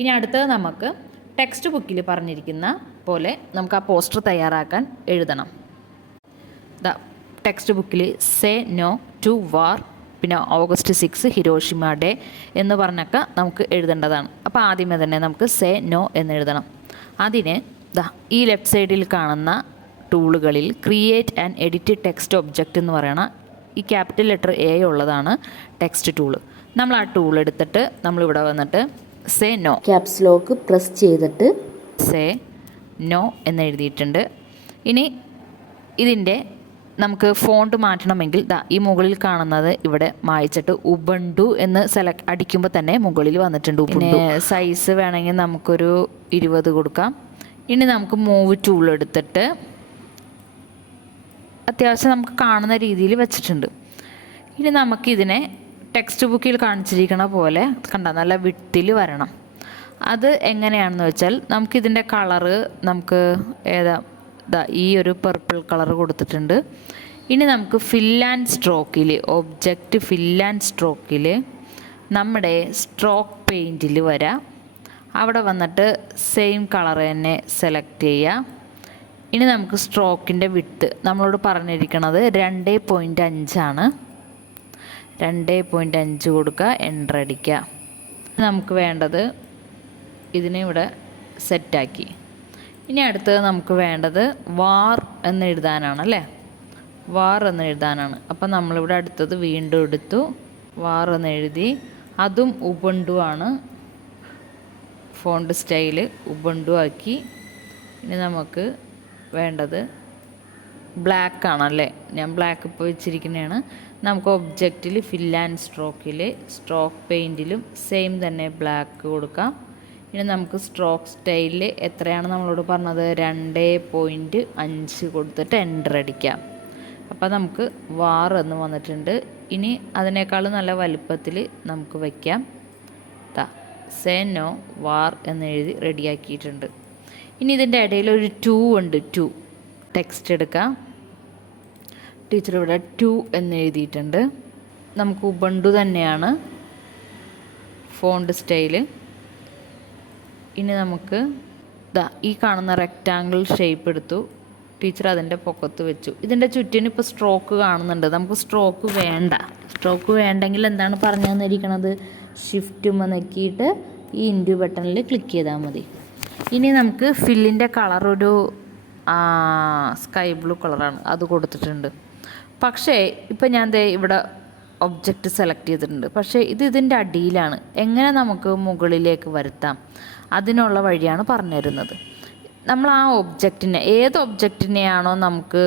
ഇനി അടുത്തത് നമുക്ക് ടെക്സ്റ്റ് ബുക്കിൽ പറഞ്ഞിരിക്കുന്ന പോലെ നമുക്ക് ആ പോസ്റ്റർ തയ്യാറാക്കാൻ എഴുതണം. ടെക്സ്റ്റ് ബുക്കിൽ സേ നോ ടു വാർ, പിന്നെ ഓഗസ്റ്റ് 6 ഹിരോഷിമ ഡേ എന്ന് പറഞ്ഞൊക്കെ നമുക്ക് എഴുതേണ്ടതാണ്. അപ്പോൾ ആദ്യമേ തന്നെ നമുക്ക് സേ നോ എന്ന് എഴുതണം. അതിന് ഈ ലെഫ്റ്റ് സൈഡിൽ കാണുന്ന ടൂളുകളിൽ create and edit text object എന്ന് പറയണ ഈ ക്യാപിറ്റൽ ലെറ്റർ എ ഉള്ളതാണ് ടെക്സ്റ്റ് ടൂള്. നമ്മൾ ആ ടൂൾ എടുത്തിട്ട് നമ്മളിവിടെ വന്നിട്ട് say no caps lock press ചെയ്തിട്ട് സേ നോ എന്ന് എഴുതിയിട്ടുണ്ട്. ഇനി ഇതിൻ്റെ നമുക്ക് ഫോണ്ട് മാറ്റണമെങ്കിൽ ഈ മുകളിൽ കാണുന്നത് ഇവിടെ മായ്ച്ചിട്ട് ഉബുണ്ടു എന്ന് അടിക്കുമ്പോൾ തന്നെ മുകളിൽ വന്നിട്ടുണ്ട്. പിന്നെ സൈസ് വേണമെങ്കിൽ നമുക്കൊരു 20 കൊടുക്കാം. ഇനി നമുക്ക് മൂവ് ടൂൾ എടുത്തിട്ട് അത്യാവശ്യം നമുക്ക് കാണുന്ന രീതിയിൽ വെച്ചിട്ടുണ്ട്. ഇനി നമുക്കിതിനെ ടെക്സ്റ്റ് ബുക്കിൽ കാണിച്ചിരിക്കണ പോലെ നല്ല വിട്ടിൽ വരണം. അത് എങ്ങനെയാണെന്ന് വെച്ചാൽ നമുക്കിതിൻ്റെ കളറ് നമുക്ക് ഈ ഒരു പർപ്പിൾ കളർ കൊടുത്തിട്ടുണ്ട്. ഇനി നമുക്ക് ഫിൽ ആൻഡ് സ്ട്രോക്കിൽ ഒബ്ജക്റ്റ് ഫിൽ ആൻഡ് സ്ട്രോക്കിൽ നമ്മുടെ സ്ട്രോക്ക് പെയിൻറ്റിൽ വരാം. അവിടെ വന്നിട്ട് സെയിം കളർ തന്നെ സെലക്ട് ചെയ്യുക. ഇനി നമുക്ക് സ്ട്രോക്കിൻ്റെ വിഡ്ത്ത് നമ്മളോട് പറഞ്ഞിരിക്കുന്നത് 2.5 ആണ്. 2.5 കൊടുക്കുക, എൻ്റർ അടിക്കുക. നമുക്ക് വേണ്ടത് ഇതിനെ ഇവിടെ സെറ്റാക്കി. ഇനി അടുത്തത് നമുക്ക് വേണ്ടത് വാർ എന്ന് എഴുതാനാണ് അല്ലേ, വാർ എന്ന് എഴുതാനാണ്. അപ്പം നമ്മളിവിടെ അടുത്തത് വീണ്ടും എടുത്തു, വാർ എന്ന് എഴുതി. അതും ഉബുണ്ടു ആണ്, ഫോണ്ട് സ്റ്റൈല് ഉബുണ്ടു ആക്കി. ഇനി നമുക്ക് വേണ്ടത് ബ്ലാക്ക് ആണല്ലേ, ഞാൻ ബ്ലാക്ക് ഇപ്പോൾ വെച്ചിരിക്കുന്നതാണ്. നമുക്ക് ഒബ്ജക്റ്റിൽ ഫിൽ ആൻഡ് സ്ട്രോക്കിൽ സ്ട്രോക്ക് പെയിൻറ്റിലും സെയിം തന്നെ ബ്ലാക്ക് കൊടുക്കാം. ഇനി നമുക്ക് സ്ട്രോക്ക് സ്റ്റൈലിൽ എത്രയാണ് നമ്മളോട് പറഞ്ഞത് 2.5 കൊടുത്തിട്ട് എൻ്റർ അടിക്കാം. അപ്പോൾ നമുക്ക് വാർ എന്ന് വന്നിട്ടുണ്ട്. ഇനി അതിനേക്കാളും നല്ല വലുപ്പത്തിൽ നമുക്ക് വയ്ക്കാം. സേ നോ വാർ എന്ന് എഴുതി റെഡിയാക്കിയിട്ടുണ്ട്. ഇനി ഇതിൻ്റെ ഇടയിൽ ഒരു 2 ഉണ്ട്, 2 ടെക്സ്റ്റ് എടുക്കാം. ടീച്ചർ ഇവിടെ 2 എന്ന് എഴുതിയിട്ടുണ്ട്. നമുക്ക് ഉബുണ്ടു തന്നെയാണ് ഫോണ്ട് സ്റ്റൈല്. ഇനി നമുക്ക് ഈ കാണുന്ന റെക്റ്റാങ്കിൾ ഷേപ്പ് എടുത്തു, ടീച്ചർ അതിൻ്റെ പൊക്കത്ത് വെച്ചു. ഇതിൻ്റെ ചുറ്റിന് ഇപ്പോൾ സ്ട്രോക്ക് കാണുന്നുണ്ട്. നമുക്ക് സ്ട്രോക്ക് വേണ്ട. സ്ട്രോക്ക് വേണ്ടെങ്കിൽ എന്താണ് പറഞ്ഞു തന്നിരിക്കുന്നത്, ഷിഫ്റ്റ് നോക്കിയിട്ട് ഈ ഇൻഡു ബട്ടണിൽ ക്ലിക്ക് ചെയ്താൽ മതി. ഇനി നമുക്ക് ഫില്ലിൻ്റെ കളർ ഒരു സ്കൈ ബ്ലൂ കളറാണ്, അത് കൊടുത്തിട്ടുണ്ട്. പക്ഷേ ഇപ്പം ഞാൻ ഇവിടെ ഒബ്ജക്റ്റ് സെലക്ട് ചെയ്തിട്ടുണ്ട്. പക്ഷേ ഇതിൻ്റെ അടിയിലാണ്. എങ്ങനെ നമുക്ക് മുകളിലേക്ക് വരുത്താം, അതിനുള്ള വഴിയാണ് പറഞ്ഞു തരുന്നത്. നമ്മൾ ആ ഒബ്ജക്റ്റിനെ, ഏത് ഒബ്ജക്റ്റിനെയാണോ നമുക്ക്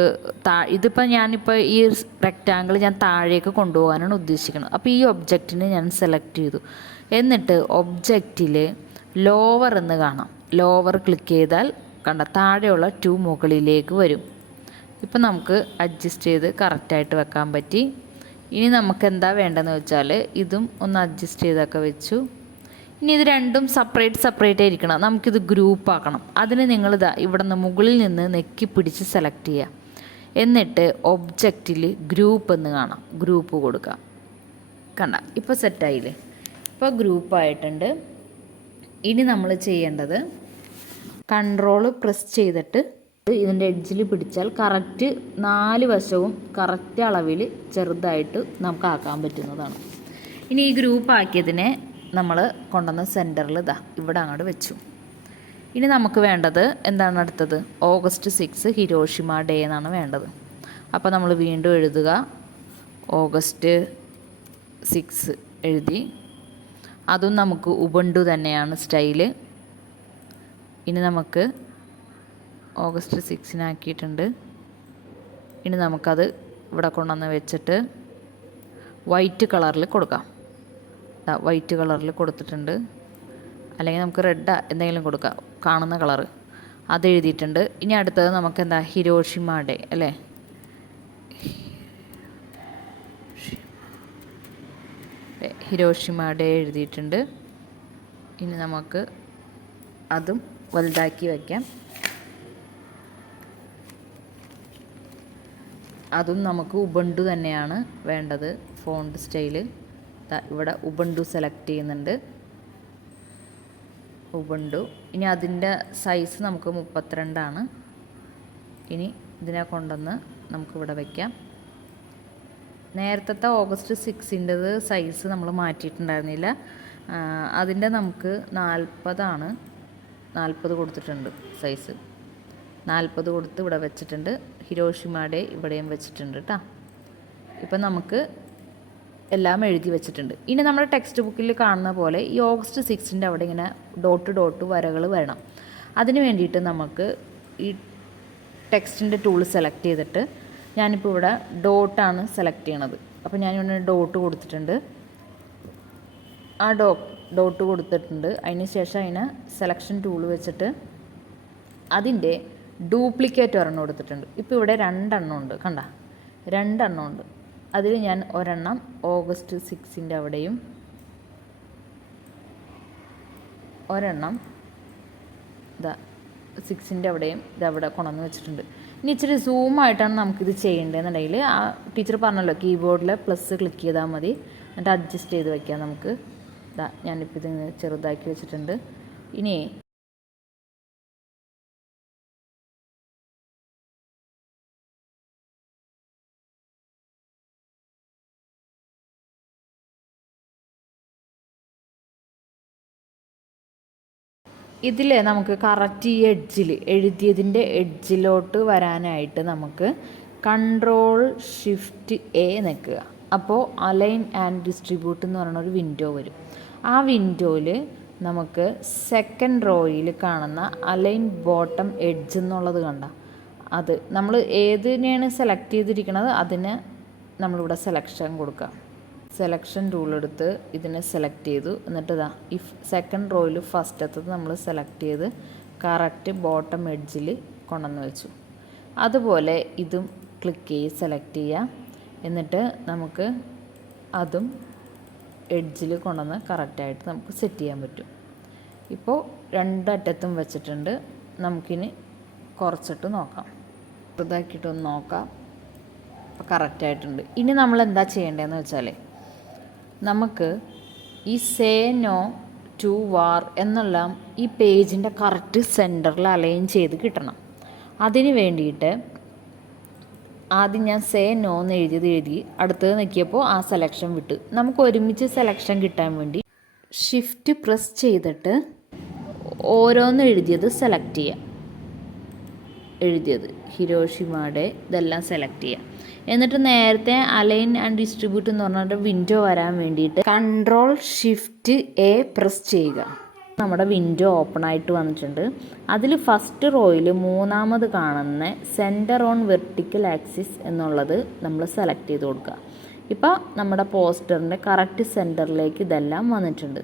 ഇതിപ്പോൾ ഞാനിപ്പോൾ ഈ റെക്റ്റാങ്കിൾ ഞാൻ താഴേക്ക് കൊണ്ടുപോകാനാണ് ഉദ്ദേശിക്കുന്നത്. അപ്പോൾ ഈ ഒബ്ജക്റ്റിനെ ഞാൻ സെലക്ട് ചെയ്തു. എന്നിട്ട് ഒബ്ജക്റ്റിൽ ലോവർ എന്ന് കാണാം. ലോവർ ക്ലിക്ക് ചെയ്താൽ താഴെയുള്ള 2 മുകളിലേക്ക് വരും. ഇപ്പം നമുക്ക് അഡ്ജസ്റ്റ് ചെയ്ത് കറക്റ്റായിട്ട് വെക്കാൻ പറ്റി. ഇനി നമുക്ക് എന്താ വേണ്ടതെന്ന് വെച്ചാൽ ഇതും ഒന്ന് അഡ്ജസ്റ്റ് ചെയ്തൊക്കെ വെച്ചു. ഇനി ഇത് രണ്ടും സെപ്പറേറ്റ് ആയിരിക്കണം. നമുക്കിത് ഗ്രൂപ്പ് ആക്കണം. അതിന് നിങ്ങളിതാ ഇവിടെ നിന്ന് മുകളിൽ നിന്ന് നെക്കി പിടിച്ച് സെലക്ട് ചെയ്യുക. എന്നിട്ട് ഒബ്ജക്റ്റിൽ ഗ്രൂപ്പ് എന്ന് കാണാം, ഗ്രൂപ്പ് കൊടുക്കുക. ഇപ്പോൾ സെറ്റായില്ലേ, ഇപ്പോൾ ഗ്രൂപ്പായിട്ടുണ്ട്. ഇനി നമ്മൾ ചെയ്യേണ്ടത് കൺട്രോൾ പ്രസ് ചെയ്തിട്ട് ഇതിൻ്റെ എഡ്ജിൽ പിടിച്ചാൽ കറക്റ്റ് 4 വശവും കറക്റ്റ് അളവിൽ ചെറുതായിട്ട് നമുക്ക് ആക്കാൻ പറ്റുന്നതാണ്. ഇനി ഈ ഗ്രൂപ്പ് ആക്കിയതിനെ നമ്മൾ കൊണ്ടുവന്ന് സെൻറ്ററിൽ ഇവിടെ അങ്ങോട്ട് വെച്ചു. ഇനി നമുക്ക് വേണ്ടത് എന്താണ് അടുത്തത്, ഓഗസ്റ്റ് 6 ഹിരോഷിമ ഡേ എന്നാണ് വേണ്ടത്. അപ്പോൾ നമ്മൾ വീണ്ടും എഴുതുക, ഓഗസ്റ്റ് 6 എഴുതി. അതും നമുക്ക് ഉബുണ്ടു തന്നെയാണ് സ്റ്റൈല്. ഇനി നമുക്ക് ഓഗസ്റ്റ് 6 ഇനി നമുക്കത് ഇവിടെ കൊണ്ടുവന്ന് വെച്ചിട്ട് വൈറ്റ് കളറിൽ കൊടുക്കാം. വൈറ്റ് കളറിൽ കൊടുത്തിട്ടുണ്ട്. അല്ലെങ്കിൽ നമുക്ക് റെഡ് എന്തെങ്കിലും കൊടുക്കാം, കാണുന്ന കളറ്. അത് എഴുതിയിട്ടുണ്ട്. ഇനി അടുത്തത് നമുക്ക് എന്താ, ഹിരോഷിമ ഡേ അല്ലേ, ഹിരോഷിമ ഡേ എഴുതിയിട്ടുണ്ട്. ഇനി നമുക്ക് അതും വലുതാക്കി വയ്ക്കാം. അതും നമുക്ക് ഉബുണ്ടു തന്നെയാണ് വേണ്ടത്, ഫോണ്ട് സ്റ്റൈല്. ഇവിടെ ഉബുണ്ടു സെലക്ട് ചെയ്യുന്നുണ്ട്. ഉബുണ്ടു. ഇനി അതിൻ്റെ സൈസ് നമുക്ക് 32ആണ്. ഇനി ഇതിനെ കൊണ്ടുവന്ന് നമുക്കിവിടെ വയ്ക്കാം. നേരത്തെ ഓഗസ്റ്റ് 6ൻ്റെത് സൈസ് നമ്മൾ മാറ്റിയിട്ടുണ്ടായിരുന്നില്ല. അതിൻ്റെ നമുക്ക് 40 40 കൊടുത്തിട്ടുണ്ട് സൈസ്. 40 കൊടുത്ത് ഇവിടെ വെച്ചിട്ടുണ്ട്. ഹിരോഷിമയുടെ ഇവിടെയും വെച്ചിട്ടുണ്ട് കേട്ടോ. ഇപ്പം നമുക്ക് എല്ലാം എഴുതി വെച്ചിട്ടുണ്ട്. ഇനി നമ്മുടെ ടെക്സ്റ്റ് ബുക്കിൽ കാണുന്ന പോലെ ഈ ഓഗസ്റ്റ് 6ൻ്റെ അവിടെ ഇങ്ങനെ ഡോട്ട് വരകൾ വരണം. അതിന് വേണ്ടിയിട്ട് നമുക്ക് ഈ ടെക്സ്റ്റിൻ്റെ ടൂൾ സെലക്ട് ചെയ്തിട്ട് ഞാനിപ്പോൾ ഇവിടെ ഡോട്ടാണ് സെലക്ട് ചെയ്യണത്. അപ്പോൾ ഞാനിവിടെ ഡോട്ട് കൊടുത്തിട്ടുണ്ട്. ആ ഡോട്ട് കൊടുത്തിട്ടുണ്ട്. അതിന് ശേഷം അതിനെ സെലക്ഷൻ ടൂൾ വെച്ചിട്ട് അതിൻ്റെ ഡ്യൂപ്ലിക്കേറ്റ് ഒരെണ്ണം കൊടുത്തിട്ടുണ്ട്. ഇപ്പോൾ ഇവിടെ 2 എണ്ണം ഉണ്ട്, കണ്ട 2 എണ്ണം ഉണ്ട്. അതിൽ ഞാൻ ഒരെണ്ണം ഓഗസ്റ്റ് 6ൻ്റെ അവിടെയും ഒരെണ്ണം 6ൻ്റെ അവിടെയും ഇതവിടെ കൊണ്ടുവന്ന് വെച്ചിട്ടുണ്ട്. ഇനി ഇച്ചിരി സൂമായിട്ടാണ് നമുക്കിത് ചെയ്യേണ്ടതെന്നുണ്ടെങ്കിൽ ആ ടീച്ചർ പറഞ്ഞല്ലോ കീബോർഡിൽ പ്ലസ് ക്ലിക്ക് ചെയ്താൽ മതി. എന്നിട്ട് അഡ്ജസ്റ്റ് ചെയ്ത് വയ്ക്കാം നമുക്ക്. ഞാനിപ്പോൾ ഇത് ചെറുതാക്കി വെച്ചിട്ടുണ്ട്. ഇനി ഇതിൽ നമുക്ക് കറക്റ്റ് ഈ എഴുതിയതിൻ്റെ എഡ്ജിലോട്ട് വരാനായിട്ട് നമുക്ക് Ctrl+Shift+A നിൽക്കുക. അപ്പോൾ അലൈൻ ആൻഡ് ഡിസ്ട്രിബ്യൂട്ട് എന്ന് പറയുന്ന ഒരു വിൻഡോ വരും. ആ വിൻഡോയിൽ നമുക്ക് സെക്കൻഡ് റോയിൽ കാണുന്ന അലൈൻ ബോട്ടം എഡ്ജ് എന്നുള്ളത് കണ്ട അത് നമ്മൾ ഏതിനെയാണ് സെലക്ട് ചെയ്തിരിക്കുന്നത് അതിന് നമ്മളിവിടെ സെലക്ഷൻ കൊടുക്കുക. സെലക്ഷൻ ടൂൾ എടുത്ത് ഇതിനെ സെലക്ട് ചെയ്തു. എന്നിട്ട് ഈ സെക്കൻഡ് റോയിൽ ഫസ്റ്റത്തത് നമ്മൾ സെലക്ട് ചെയ്ത് കറക്റ്റ് ബോട്ടം എഡ്ജിൽ കൊണ്ടുവന്ന് വെച്ചു. അതുപോലെ ഇതും ക്ലിക്ക് ചെയ്ത് സെലക്ട് ചെയ്യുക. എന്നിട്ട് നമുക്ക് അതും എഡ്ജിൽ കൊണ്ടുവന്ന് കറക്റ്റായിട്ട് നമുക്ക് സെറ്റ് ചെയ്യാൻ പറ്റും. ഇപ്പോൾ 2 അറ്റത്തും വെച്ചിട്ടുണ്ട്. നമുക്കിനി കുറച്ചിട്ട് നോക്കാം, ചെറുതാക്കിയിട്ടൊന്ന് നോക്കാം. അപ്പോൾ കറക്റ്റായിട്ടുണ്ട്. ഇനി നമ്മൾ എന്താ ചെയ്യേണ്ടതെന്ന് വെച്ചാൽ നമുക്ക് ഈ സേ നോ ടു വാർ എന്നെല്ലാം ഈ പേജിൻ്റെ കറക്റ്റ് സെൻറ്ററിൽ അലൈൻ ചെയ്ത് കിട്ടണം. അതിന് വേണ്ടിയിട്ട് ആദ്യം ഞാൻ സേ നോ എന്ന് എഴുതി അടുത്തത് നോക്കിയപ്പോൾ ആ സെലക്ഷൻ വിട്ടു. നമുക്ക് ഒരുമിച്ച് സെലക്ഷൻ കിട്ടാൻ വേണ്ടി ഷിഫ്റ്റ് പ്രസ് ചെയ്തിട്ട് ഓരോന്ന് എഴുതിയത് സെലക്ട് ചെയ്യാം. എഴുതിയത് ഹിരോഷിമയുടെ ഇതെല്ലാം സെലക്ട് ചെയ്യാം. എന്നിട്ട് നേരത്തെ അലൈൻ ആൻഡ് ഡിസ്ട്രിബ്യൂട്ട് എന്ന് പറഞ്ഞിട്ട് വിൻഡോ വരാൻ വേണ്ടിയിട്ട് Ctrl+Shift+A പ്രസ് ചെയ്യുക. നമ്മുടെ വിൻഡോ ഓപ്പൺ ആയിട്ട് വന്നിട്ടുണ്ട്. അതിൽ ഫസ്റ്റ് റോയിൽ 3ാമത് കാണുന്ന സെൻറ്റർ ഓൺ വെർട്ടിക്കൽ ആക്സിസ് എന്നുള്ളത് നമ്മൾ സെലക്ട് ചെയ്ത് കൊടുക്കുക. ഇപ്പോൾ നമ്മുടെ പോസ്റ്ററിൻ്റെ കറക്റ്റ് സെൻറ്ററിലേക്ക് ഇതെല്ലാം വന്നിട്ടുണ്ട്.